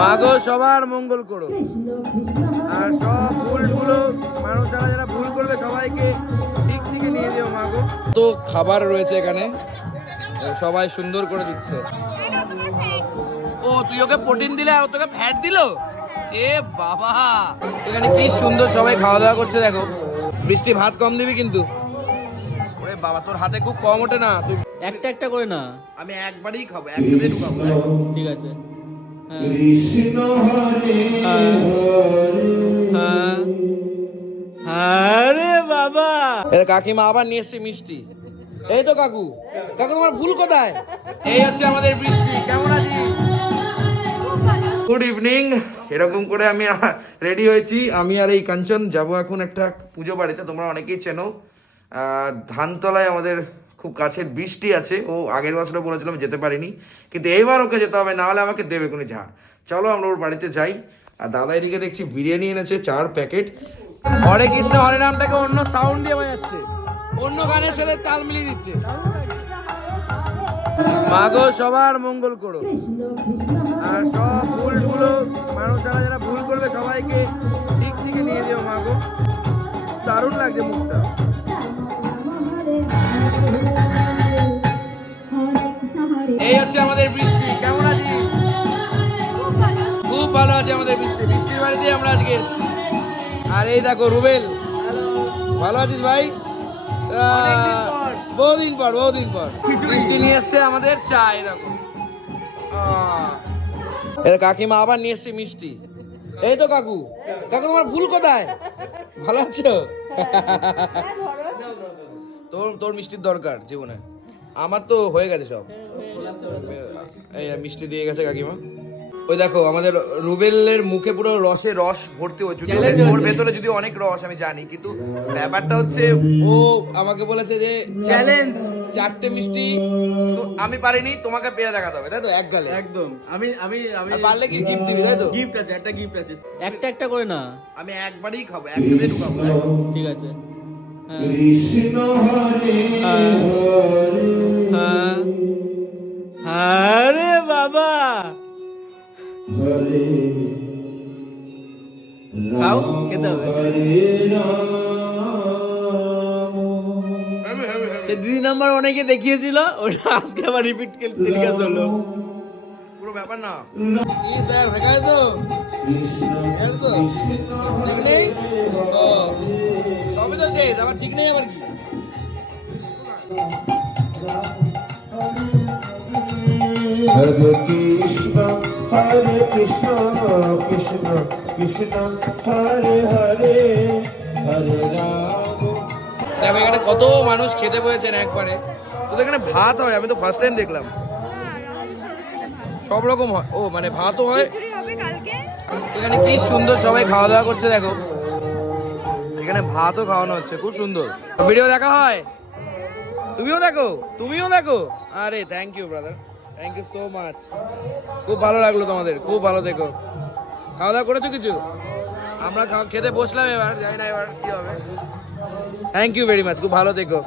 মাগো সবার মঙ্গল করো। আর সব ভুলগুলো মানুষ যারা যারা ভুল করবে সবাইকে ঠিক থেকে নিয়ে যেও মাগো। তো খাবার রয়েছে এখানে। সবাই সুন্দর করে দিচ্ছে। ও তুই ওকে প্রোটিন দিলে আর ও তোকে ফ্যাট দিল? এ বাবা। এখানে কি সুন্দর সবাই খাওয়া দাওয়া করছে দেখো। বৃষ্টি ভাত কম দিবি কিন্তু। ওরে বাবা তোর হাতে খুব কম ওঠে না। তুই একটা একটা করে না। আমি একবারই খাব একসাথে ঢুকাবো। ঠিক আছে। কৃষ্ণ হরে হ্যাঁ। হ্যাঁ। বাবা। কাকিমা আবার নিয়ে এসছে মিষ্টি। এই তো কাকু। কাকু তোমার ভুল কোথায়? এই হচ্ছে আমাদের বৃষ্টি। কেমন আছিস? গুড ইভিনিং এরকম করে আমি রেডি হয়েছি। আমি আর এই কাঞ্চন যাব এখন একটা পুজো বাড়িতে। তোমরা অনেকেই চেনো। আহ, ধানতলায় আমাদের খুব কাছের বৃষ্টি আছে। ও আগের বছরে বলেছিল আমি যেতে পারিনি। কিন্তু এইবার ওকে যেতে হবে না হলে আমাকে দেবে কোনো ঝাড়। চলো আমরা ওর বাড়িতে যাই। আর দাদা এদিকে দেখছি বিরিয়ানি এনেছে চার প্যাকেট। হরে কৃষ্ণ হরে নামটাকে অন্য সাউন্ড দিয়ে বাজাচ্ছে। অন্য গানের সাথে তাল মিলিয়ে দিচ্ছে। মাগো সবার মঙ্গল করো। আর সব ভুলগুলো মানুষ যারা যারা ভুল করবে সবাইকে ঠিক থেকে নিয়ে যেও মাগো। দারুণ লাগছে মুখটা। হচ্ছে আমাদের বৃষ্টি। কেমন আছিস? খুব ভালো আছে আমাদের বৃষ্টি। বৃষ্টির বাড়িতে আমরা আজকে এসেছি। আর এই দেখো রুবেল। ভালো আছিস ভাই? বহুদিন পর বহুদিন পর। বৃষ্টি নিয়ে এসছে আমাদের চা এই দেখো। এর কাকিমা আবার নিয়ে এসছে মিষ্টি। এই তো কাকু। কাকু তোমার ভুল কোথায়? ভালো আছো? তোর তোর মিষ্টির দরকার জীবনে। আমার তো হয়ে গেছে সব। এই মিষ্টি দিয়ে গেছে কাকিমা। ওই দেখো আমাদের রুবেলের মুখে পুরো রসে রস ভর্তি হচ্ছে ওর ভেতরে যদি অনেক রস আমি জানি কিন্তু ব্যাপারটা হচ্ছে ও আমাকে বলেছে যে চ্যালেঞ্জ চারটে মিষ্টি তো আমি পারিনি তোমাকে পেরে দেখাতে হবে তাই তো? এক গালে। একদম। আমি আমি আমি পারলে কি গিফট দিবি তাই তো? গিফট আছে একটা গিফট আছে। একটা একটা করে না। আমি একবারই খাব একসাথে ঢুকাবো। ঠিক আছে। কৃষ্ণ হরে বাবা। হরে খাও খেতে হবে। সে দুই নাম্বার অনেকে দেখিয়েছিল ওটা আজকে আবার রিপিট টেলিকাস্ট হলো। পুরো ব্যাপার না। কি স্যার তো। সবই তো শেষ আবার ঠিক নেই আবার কি? হরে কৃষ্ণ হরে কৃষ্ণ কৃষ্ণ কৃষ্ণ হরে হরে হরে রাম। দেখো এখানে কত মানুষ খেতে বসেছেন একবারে। তো এখানে ভাত হয় আমি তো ফার্স্ট টাইম দেখলাম। সব রকম হয়। ও মানে ভাতও হয়। এখানে কি সুন্দর সবাই খাওয়া দাওয়া করছে দেখো। এখানে ভাতও খাওয়ানো হচ্ছে, খুব সুন্দর। ভিডিও দেখা হয়? তুমিও দেখো তুমিও দেখো। আরে thank you brother thank you so much খুব ভালো লাগল তোমাদের, খুব ভালো দেখো। খাওয়া দাওয়া করেছ কিছু? আমরা খেতে বসলাম এবার, জানি না এবার কি হবে। থ্যাংক ইউ ভেরি মাচ খুব ভালো দেখো।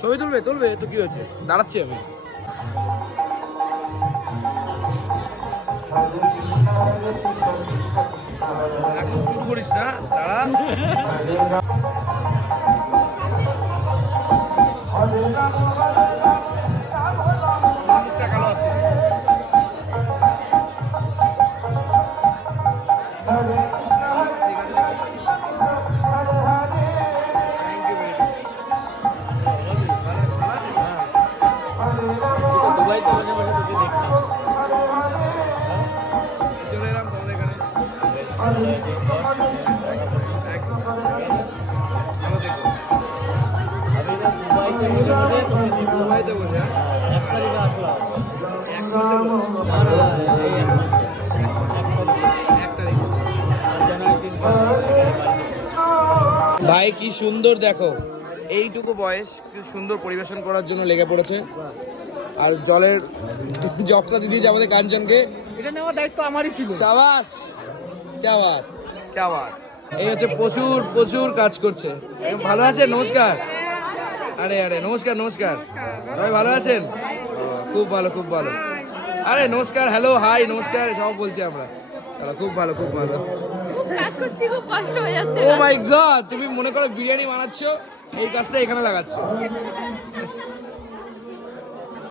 ছবি তুলবে তুলবে, তো কি হয়েছে? দাঁড়াচ্ছি আমি। এখন শুরু করিস না দাঁড়া। মুখটা ভাই কি সুন্দর দেখো। এইটুকু বয়স কি সুন্দর পরিবেশন করার জন্য লেগে পড়েছে। আর জলের জগটা দিদি যে আমাদের কাঞ্চনকে এটা নেওয়ার দায়িত্ব আমারই ছিল। সাবাস! ক্যাওয়ার এই হচ্ছে প্রচুর প্রচুর কাজ করছে। ভালো আছেন? নমস্কার। আরে আরে নমস্কার নমস্কার। সবাই ভালো আছেন? খুব ভালো খুব ভালো। আরে নমস্কার হ্যালো হাই নমস্কার সব বলছি আমরা। খুব ভালো খুব ভালো। ও মাই oh তুমি মনে করো বিরিয়ানি বানাচ্ছ এই কাজটা এখানে লাগাচ্ছ।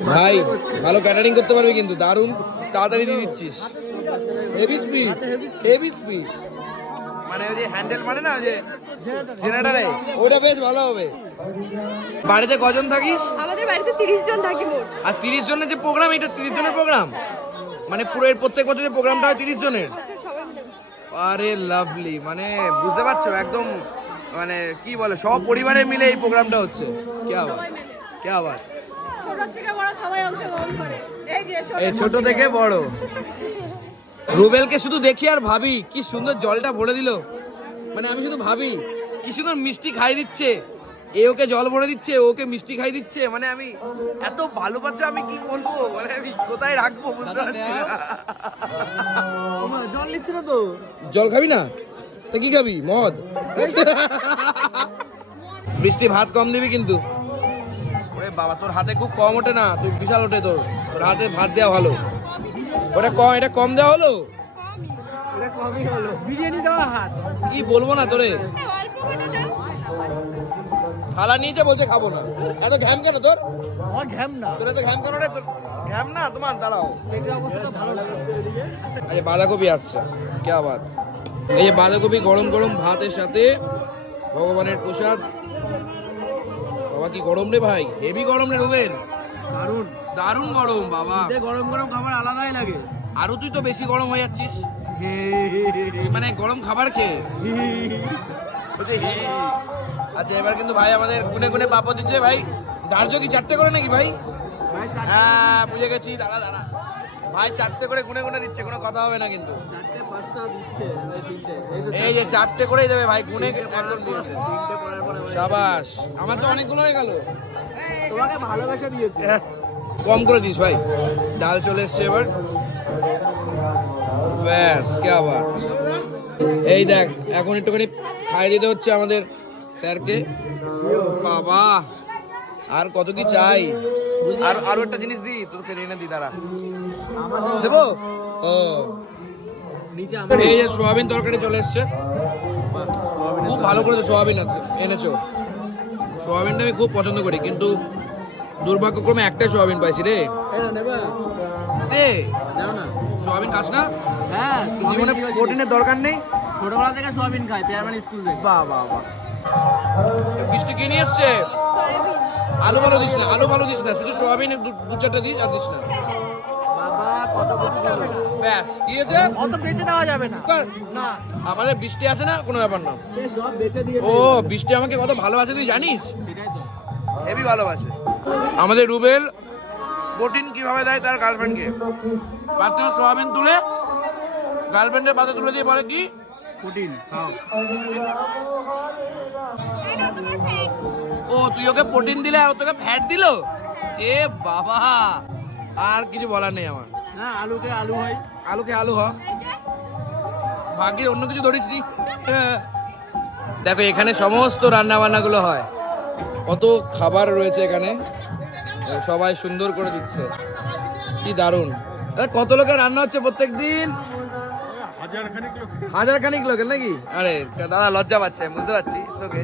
ভাই ভালো ক্যাটারিং করতে পারবে কিন্তু দারুণ তাড়াতাড়ি দিয়ে দিচ্ছিস। হেভি স্পিড হেভি স্পিড মানে ওই যে হ্যান্ডেল মানে না ওই যে জেনারেটারে ওটা বেশ ভালো হবে। বাড়িতে কজন থাকিস? আমাদের বাড়িতে তিরিশ জন থাকি মোট। আর তিরিশ জনের যে প্রোগ্রাম এটা তিরিশ জনের প্রোগ্রাম মানে পুরো এর প্রত্যেক বছর যে প্রোগ্রামটা হয় তিরিশ জনের? বছর সবাই মিলে আরে লাভলি মানে বুঝতে পারছ একদম মানে কি বলে সব পরিবারে মিলে এই প্রোগ্রামটা হচ্ছে। কে আবার? কে আবার? ছোট থেকে বড় সবাই অংশগ্রহণ করে। এই যে ছোট থেকে বড়। রুবেলকে শুধু দেখি আর ভাবি কি সুন্দর জলটা ভরে দিল। মানে আমি শুধু ভাবি কি সুন্দর মিষ্টি খাই দিচ্ছে। এ ওকে জল ভরে দিচ্ছে ওকে মিষ্টি খাই দিচ্ছে। মানে আমি এত ভালো পাচ্ছে আমি কি বলব মানে আমি কোথায় রাখব বুঝতে পারছি না। জল নিচ্ছে না তো? জল খাবি না? তা কি খাবি? মদ? বৃষ্টি ভাত কম দিবি কিন্তু। ওরে বাবা তোর হাতে খুব কম ওঠে না। তুই বিশাল ওঠে তোর। তোর হাতে ভাত দেওয়া ভালো। ওটা কম এটা কম দেওয়া হলো? এটা কমই হলো। বিরিয়ানি দেওয়া হাত। কি বলব না তোরে? হ্যাঁ, থালা নিয়েছে বলছে খাব না। এত ঘ্যাম কেন তোর? আমার ঘ্যাম না। তোর এত ঘ্যাম কেন রে? ঘ্যাম না? তোমার দাঁড়াও। বাঁধাকপি আসছে। কে আবার এই যে বাঁধাকপি গরম গরম ভাতের সাথে ভগবানের প্রসাদ। বাবা কি গরম রে ভাই? হেভি গরম রে রুবেল। দারুণ দারুণ গরম বাবা। গরম গরম খাবার আলাদাই লাগে। আরও তুই তো বেশি গরম হয়ে যাচ্ছিস। মানে গরম খাবার খেয়ে। আচ্ছা এবার কিন্তু ভাই আমাদের গুনে গুনে পাপড় দিচ্ছে ভাই। ধার্য কি চারটে করে নাকি ভাই? হ্যাঁ বুঝে গেছি দাঁড়া দাঁড়া। ভাই চারটে করে গুনে গুনে দিচ্ছে কোনো কথা হবে না কিন্তু। এই যে চারটে করেই দেবে ভাই গুনে একদম দিয়েছে। সাবাস আমার তো অনেকগুলো হয়ে গেল। তোমাকে ভালোবেসে দিয়েছে। কম করে দিস ভাই। ডাল চলে এসছে এবার। ব্যাস কে আবার। এই দেখ এখন একটুখানি খাই দিতে হচ্ছে আমাদের স্যারকে। বাবা আর কত কি চাই? আর আরও একটা জিনিস দি তোকে এনে দি দাঁড়া। দেবো? ও। এই যে সোয়াবিন তরকারি চলে এসছে। খুব ভালো করেছে সোয়াবিন এনেছো। সোয়াবিনটা আমি খুব পছন্দ করি কিন্তু দুর্ভাগ্যক্রমে একটাই সোয়াবিন পাইছি রে। না দে সোয়াবিন খাস না? হ্যাঁ জীবনে প্রোটিনের দরকার নেই? ছোটবেলা থেকে সোয়াবিন খাই পেয়ারমান স্কুল থেকে। বাহ বাহ বাহ। বৃষ্টি কি নিয়ে এসছে? আলু ভালো দিস না আলু ভালো দিস না শুধু সোয়াবিনের দু দু চারটা দিস আর দিস না। বাবা কত যাবে না। ব্যাস কি হয়েছে? অত বেঁচে দেওয়া যাবে না। না। আমাদের বৃষ্টি আছে না? কোনো ব্যাপার না। সব বেঁচে দিয়ে ও বৃষ্টি আমাকে কত ভালোবাসে তুই জানিস? সেটাই তো। হেভি ভালোবাসে। আমাদের রুবেল। প্রোটিন কীভাবে দেয় তার গার্লফ্রেন্ডকে? পাত্র সোয়াবিন তুলে গার্লফ্রেন্ডের পাতে তুলে দিয়ে বলে কি? প্রোটিন ও তুই ওকে প্রোটিন দিলে আর তোকে ফ্যাট দিল? এ বাবা আর কিছু বলার নেই আমার। না আলুকে আলু হয়। আলুকে আলু হ। ভাগ্যে অন্য কিছু ধরিস নি। দেখো এখানে সমস্ত রান্না বান্নাগুলো হয়। কত খাবার রয়েছে এখানে। সবাই সুন্দর করে দিচ্ছে। কি দারুণ। কত লোকের রান্না হচ্ছে প্রত্যেক দিন হাজার খানিক লোকের নাকি? আরে দাদা লজ্জা পাচ্ছে বুঝতে পারছি ওকে।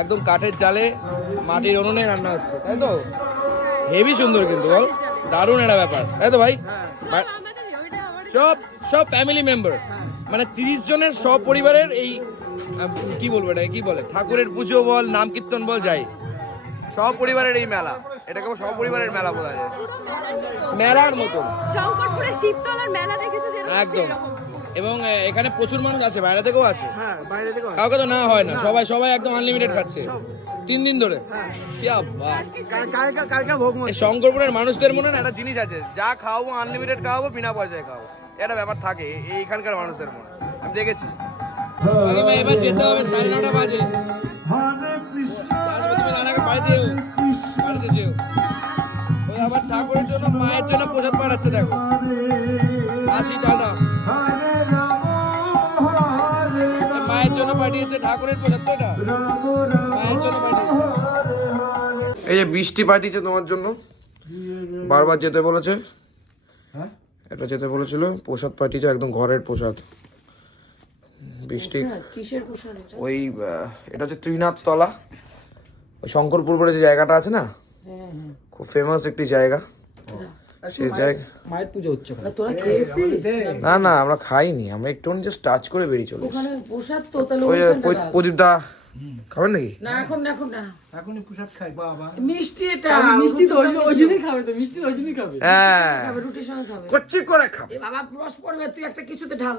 একদম কাঠের জালে মাটির উনুনে রান্না হচ্ছে তাই তো? হেভি সুন্দর কিন্তু বল দারুণ একটা ব্যাপার। তাই তো ভাই সব সব ফ্যামিলি মেম্বার মানে তিরিশ জনের সব পরিবারের এই কি বলব এটা কি বলে? ঠাকুরের পুজো বল নাম কীর্তন বল যাই। সব পরিবারের এই মেলা। এটাকে সব পরিবারের মেলা বলা যায়। মেলার মতন। শঙ্করপুরে শিবতলার মেলা দেখেছ একদম। এবং এখানে প্রচুর মানুষ আছে বাইরে থেকেও আছে। হ্যাঁ বাইরে থেকে হয়। কাউকে তো না হয় না সবাই সবাই একদম আনলিমিটেড খাচ্ছে। তিন দিন ধরে? কি বাত কাল- কালকে কালকে ভোগ শঙ্করপুরের মানুষদের মনে না? একটা জিনিস আছে যা খাওয়াবো আনলিমিটেড খাওয়াবো বিনা পয়সায় খাওয়াবো। এটা ব্যাপার থাকে এ- এইখানকার মানুষদের মনে আমি দেখেছি। এবার যেতে হবে সাড়ে নটা বাজে। বাড়িতে বাড়িতে যেও। আবার ঠাকুরের জন্য মায়ের জন্য প্রসাদ পাঠাচ্ছে দেখো। আসি টাটা। পাঠিয়েছে ঠাকুরের প্রসাদ তো এটা রাম রাম মায়ের জন্য পাঠিয়েছে। এই যে বৃষ্টি পাঠিয়েছে তোমার জন্য বারবার যেতে বলেছে। হ্যাঁ? এটা যেতে বলেছিল প্রসাদ পাঠিয়েছে একদম ঘরের প্রসাদ। বৃষ্টি। কিসের পোশাক এটা? ওই এটা হচ্ছে ত্রিনাথ তলা ওই শঙ্করপুর বলে যে জায়গাটা আছে না? খুব ফেমাস একটি জায়গা। সেই জায়গা মায়ের পুজো হচ্ছে ওখানে। তোরা খেয়েছিস? না না আমরা খাইনি। আমরা একটু জাস্ট টাচ করে বেরিয়ে চলে ওখানে প্রসাদ তো তাহলে ওই যে ওইখানটা প্রদীপ- দা খাবেন নাকি? না এখন না এখন না। এখনই প্রসাদ খাই বাবা। মিষ্টি এটা। মিষ্টি তো ওই জন্যই খাবে তো মিষ্টি ওই জন্যই খাবে। হ্যাঁ। রুটির সঙ্গে খাবে কচ্ছি করে খাবে। এ বাবা রস পড়বে তুই একটা কিছুতে ঢাল।